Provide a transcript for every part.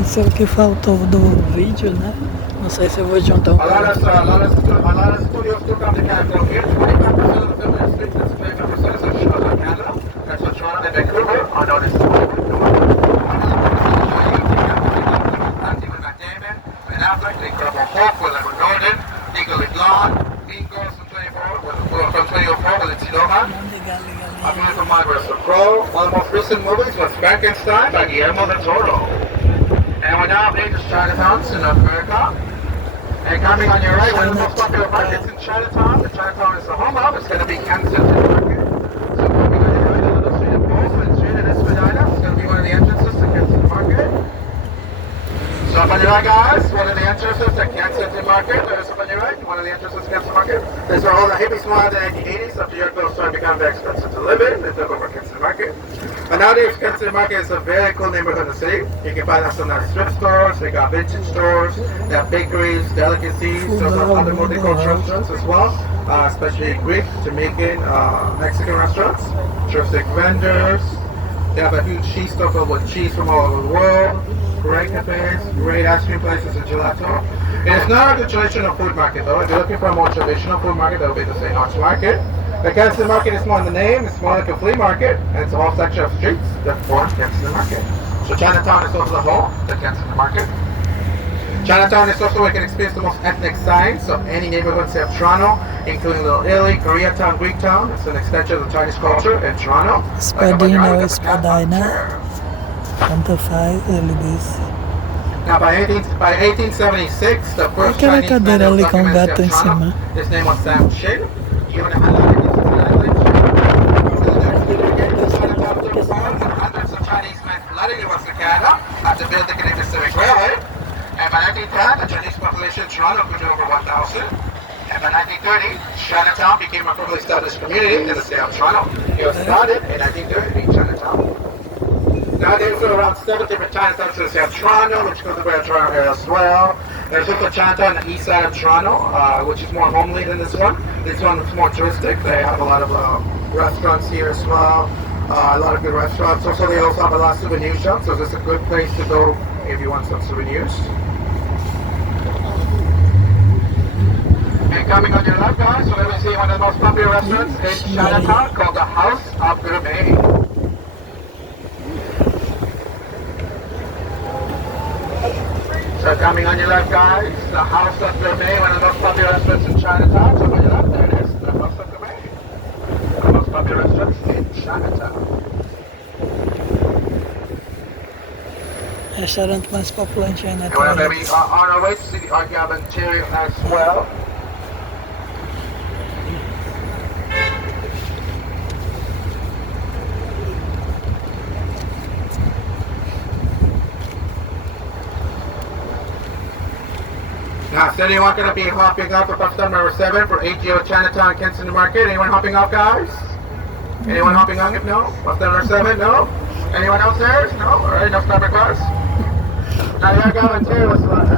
Isso é o que faltou do vídeo, né? Não sei se eu vou juntar um A lot of studios took out the capital here. 25% of the film industry, that's 25% is in Canada. That's what Toronto and Vancouver are known as Ben Affleck, the Incredible Hulk with Edward Norton, Legally Blonde, Mean Girls from 2004 with Lindsay Lohan. A Beautiful Mind vs. the Crow. One of the most recent movies was Frankenstein by Guillermo del Toro. And we're now in Chinatown in North America. And coming on your right, one of the most popular markets in Chinatown. The Chinatown is the home of. It's going to be Kensington Market. So coming on your right, a little street of Bozeman Street in Espadina. It's going to be one of the entrances to Kensington Market. So up on your right, guys, one of the entrances to Kensington Market. There's up on your right, one of the entrances to Kensington Market. There's where all the hippies moved in the 1980s. After Yorkville started becoming very expensive to live in. They took over Kensington Market. But nowadays, Kensington Market is a very cool neighborhood in the city. You can find some nice thrift stores, they got vintage stores, they have bakeries, delicacies, there's other multicultural restaurants as well, especially Greek, Jamaican, Mexican restaurants, terrific vendors. They have a huge cheese store filled with cheese from all over the world, great cafes, great ice cream places and gelato. It's not a traditional food market though. If you're looking for a more traditional food market, that would be the St. Mark's Market. The Kensington Market is more in the name, it's more like a flea market, and it's a whole section of streets that form Kensington Market. So Chinatown is also the whole, the Kensington Market. Chinatown is also where you can experience the most ethnic signs of any neighborhood in Toronto, including Little Italy, Koreatown, Greektown. It's an extension of the Chinese culture in Toronto. Espadina ou Espadina, tanto faz, ele disse. Now by 1876, the first Aquela Chinese cadeira man ali that com o was gato em documented in cima. Toronto, his name was Sam Shin. He would have had a hundreds of Chinese men flooding to Western Canada to build the Canadian Pacific Railway. And by 1910, the Chinese population in Toronto grew to over 1,000. And by 1930, Chinatown became a firmly established community in the state of Toronto. It was started in 1930 in Chinatown. Nowadays, there are around 7 different Chinatowns in the state of Toronto, which goes over the Toronto area as well. There's also Chinatown on the east side of Toronto, which is more homely than this one. This one is more touristic. They have a lot of restaurants here as well. A lot of good restaurants. Also, they also have a lot of souvenir shops, so it's a good place to go if you want some souvenirs. And coming on your left, guys, so let me see one of the most popular restaurants in Chinatown called the House of Gourmet. So coming on your left, guys, the House of Gourmet, one of the most popular restaurants in Chinatown. So on your left, there it is, the House of Gourmet. One of the most popular restaurants in Chinatown. Restaurante mais popular em And we're Chinatown. maybe on our way to see the Archaeopteryx as well. Now, is anyone going to be hopping up for bus stop number 7 for AGO Chinatown Kensington Market? Anyone hopping off, guys? Anyone hopping on? No? Bus stop number 7? No? Anyone else there? No? Alright, no stop request. Now, the Archaeopteryx is one of the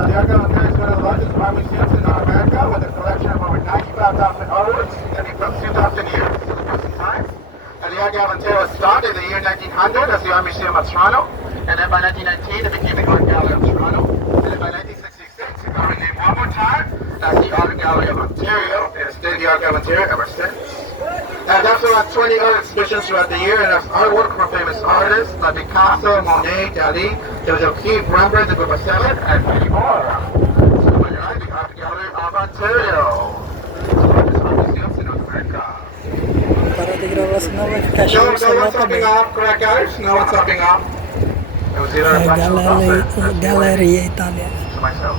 largest art museums in North America with a collection of over 95,000 artworks dating from 2,000 years to the present time. And the Archaeopteryx started in the year 1900 as the Art Museum of Toronto, and then by 1919 it became the Art Gallery of Toronto, and then by 1966 it got renamed one more time as the Art Gallery of Ontario, and it's stayed the Art Gallery of Ontario ever since. And that's around 20 art exhibitions throughout the year, and there's artwork from famous artists like Picasso, Monet, Dali, Jojo Keefe, Rembrandt, the Group of Seven, and many more. So when you're at the Art Gallery of Ontario, it's one of the largest art museums in North America. Para de gravar, senão vai ficar cheio No de celular one's também. hopping off, correct guys? No one's hopping off. It was either a reflection of Galeria italiana. to myself.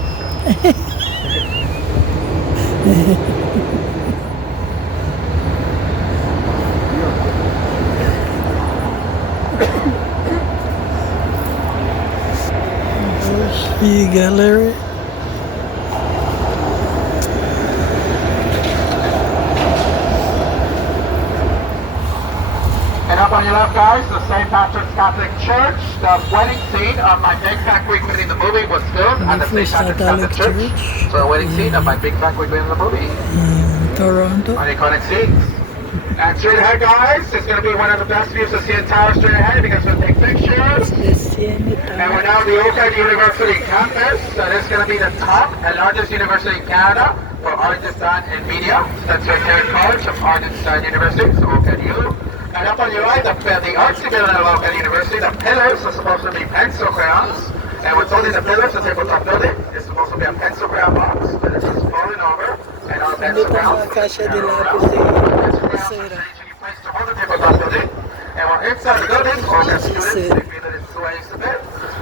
E gallery. And up on your left, guys, the St. Patrick's Catholic Church. The wedding scene of my Big Fat Greek Wedding in the movie was filmed at the St. Patrick's Catholic Church. So the wedding scene of my Big Fat Greek Wedding in the movie. Toronto. An iconic scenes. And straight ahead, guys, it's going to be one of the best views to see entire straight ahead because we'll take pictures. And we're now at the Oakland University campus. So this is going to be the top and largest university in Canada for art design and media. That's right there, College of Art and Design University, so Oakland U. And up on your right, the arts building at Oakland University, the pillars are supposed to be pencil crayons. And what's holding the pillars, the tabletop building, is supposed to be a pencil crayon box that is just falling over. And our pencil crayons placed to hold the tabletop building. And we're inside the building, all the students, they feel that it sways a bit.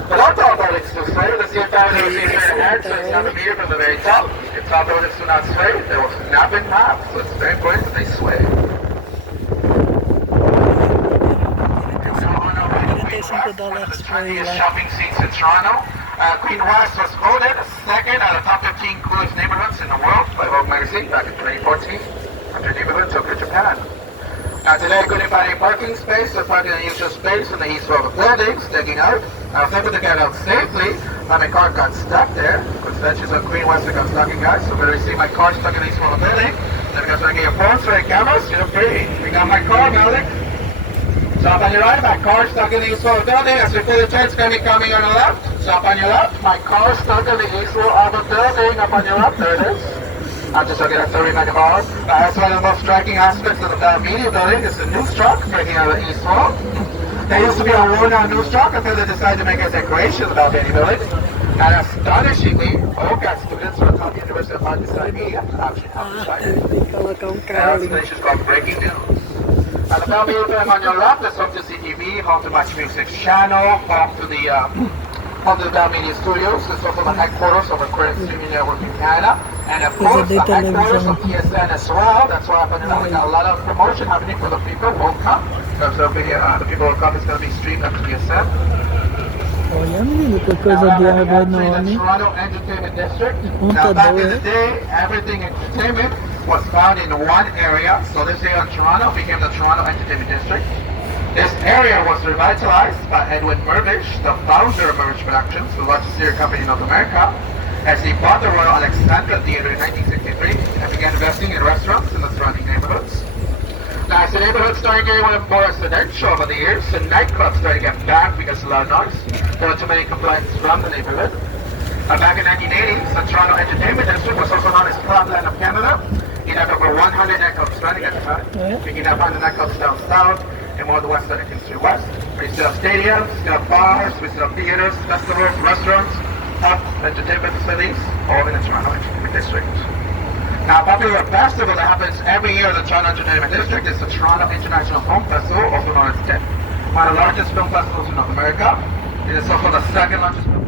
But not all buildings do sway. The CFI university is straight ahead, so it's not a meter from the very top. If top buildings do not sway, they will snap in half. So it's very important that they sway. Shopping scenes in Toronto. Queen West was voted second out of top 15 coolest neighborhoods in the world by Vogue magazine back in 2014 under neighborhood Tokyo, Japan. Today I couldn't find any parking space, so parking an unusual space in the east wall of the building, sticking out. I was able to get out safely, but my car got stuck there. Conventions of Queen West got stuck in, guys, so better see my car stuck in the east wall of the building. Then because I get your phones, right, cameras, feel free. We got my car building. So up on your right, my car stuck in the east wall of the building. As we pull the turn, it's going to be coming on the left. So up on your left, my car stuck in the east wall of the building. Up on your left, there it is. I'm just looking at 30 my car. That's one of the most striking aspects of the media building is the news truck breaking out of the east wall. There used to be a worn-out news truck until they decided to make a decoration about the building. And astonishingly, all got students from the top University of Art Design Media actually have decided. And the station is called Breaking News. And the Bell Media building on your left is home to CTV, home to Much Music Channel, home to the Bell Media Studios. It's also the headquarters of the Credit Streaming Network in Canada. And of course, the headquarters of TSN as well. That's why we got a lot of promotion happening for the people who won't come. Because the people who come is going to be streamed up to TSN. Olha, menino, que coisa de água enorme. Toronto Entertainment District. Now, back in the day, everything entertainment was found in one area. So this area in Toronto became the Toronto Entertainment District. This area was revitalized by Edwin Mervish, the founder of Mervish Productions, the largest theater company in North America, as he bought the Royal Alexandra Theatre in 1963 and began investing in restaurants in the surrounding neighborhoods. Now, as the neighborhood started getting more residential over the years, the nightclubs started getting banned because of loud noise. There were too many complaints from the neighborhood. Back in 1980, the Toronto Entertainment District was also known as Clubland of Canada. It had over 100 nightclubs running at the time. You can now find the nightclubs down south and more of the west side of King Street West. We still have stadiums, we still have bars, we still have theaters, festivals, restaurants, pubs, entertainment facilities, all in the Toronto Entertainment District. Now, a popular festival that happens every year in the Toronto Entertainment District is the Toronto International Film Festival, also known as TIFF. One of the largest film festivals in North America. It is also the second largest film.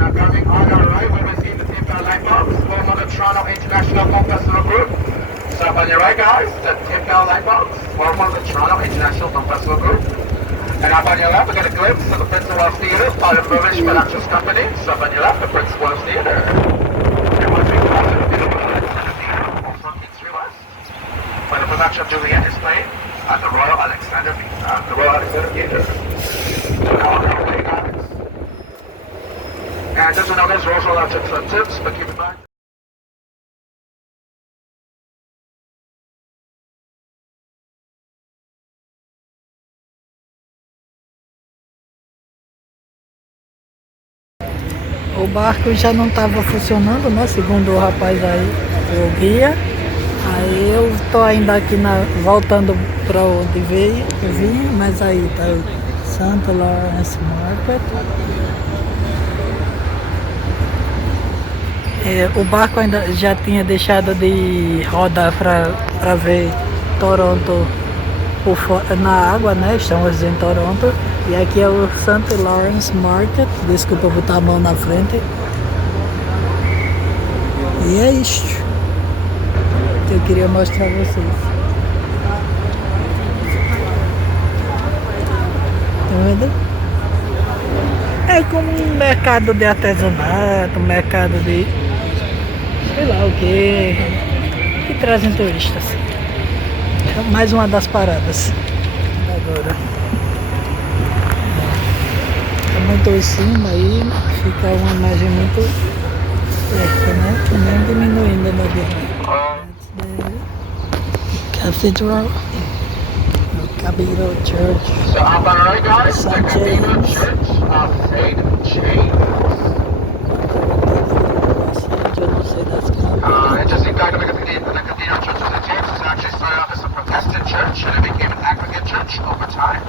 Now, coming on our right, when we see the TIFF light bulbs, form of the Toronto International Film Festival group. So up on your right, guys, the TIFF light bulbs form of the Toronto International Film Festival group. And up on your left, we get a glimpse of the Prince of Wales Theatre, part of British Productions Company. So up on your left, the Prince of Wales Theatre. Where the production of Juliet is played at the Royal Alexandra Theatre. And just know there's also a lot of tips, but keep in mind. O barco já não estava funcionando, né? Segundo o rapaz aí, o guia. Aí eu tô ainda aqui voltando para onde vim, mas aí tá o St. Lawrence Market. O barco ainda já tinha deixado de rodar para ver Toronto na água, né? Estamos em Toronto. E aqui é o St. Lawrence Market. Desculpa botar a mão na frente. E é isto que eu queria mostrar a vocês. Tá vendo? É como um mercado de artesanato, um mercado de sei lá o que trazem turistas. Mais uma das paradas agora. Tá muito em cima aí, fica uma imagem muito perto, né? Nem diminuindo a dele. Cathedral, Cathedral Church, So up on right, guys, the St. Cathedral James. Church of St. James. Eu não sei das capas. Interesting fact about the Cathedral Church of St. James is actually started off as a Protestant church and it became an aggregate church over time.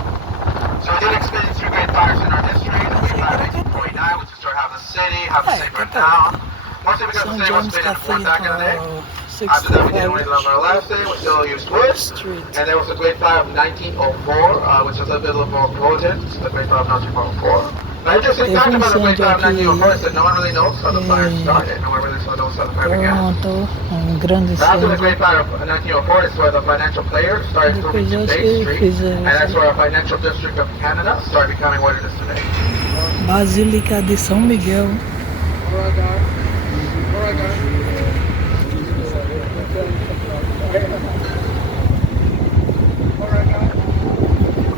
So we did experience three great fires in our history. The Great Fire of 1849, which destroyed half the city, half the city burned down. Mostly because the St. city was James made into one back in the day. Cathedral, After that, we didn't only love our last day, we still used wood. Street. And there was a Great Fire of 1904, which is a little more potent, the Great Fire of 1904. The interesting fact about the Great Fire of 1904 is that no one really knows how the fire started. No one really knows how the fire began. Toronto, grande After the centro. Great Fire of 1904 is where the financial players started moving to Bay Street, and that's where our financial district of Canada started becoming what it is today. Basílica de São Miguel.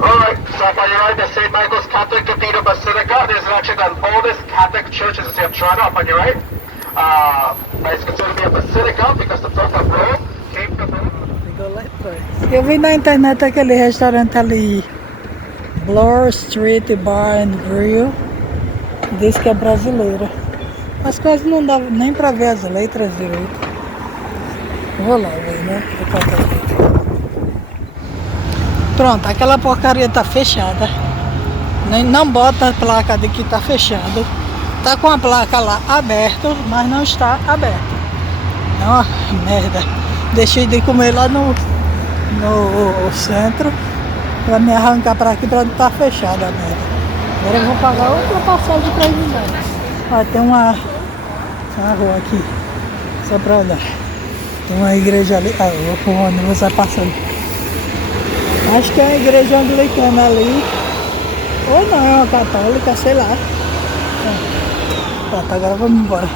Alright, so up on your right, the St. Michael's Catholic Cathedral Basilica. This is actually the oldest Catholic church in the city of Toronto, up on your right. It's considered to be a basilica because the Pope of Rome came to Rome. Eu vi na internet aquele restaurante ali, Bloor Street Bar and Grill, diz que é brasileira. As coisas não dá nem pra ver as letras direito. Vou lá ver, né? De qualquer jeito. Pronto, aquela porcaria tá fechada. Não bota a placa de que tá fechado. Tá com a placa lá aberto, mas não está aberto. É uma merda. Deixei de comer lá no centro pra me arrancar pra aqui pra não estar fechada a merda. Agora eu vou pagar outra passagem pra ir embora. Ó, tem uma rua aqui, só pra olhar. Tem uma igreja ali. Ah, eu vou com o ônibus passando. Acho que é uma igreja anglicana ali. Ou não, é uma católica, sei lá. Pronto, agora vamos embora.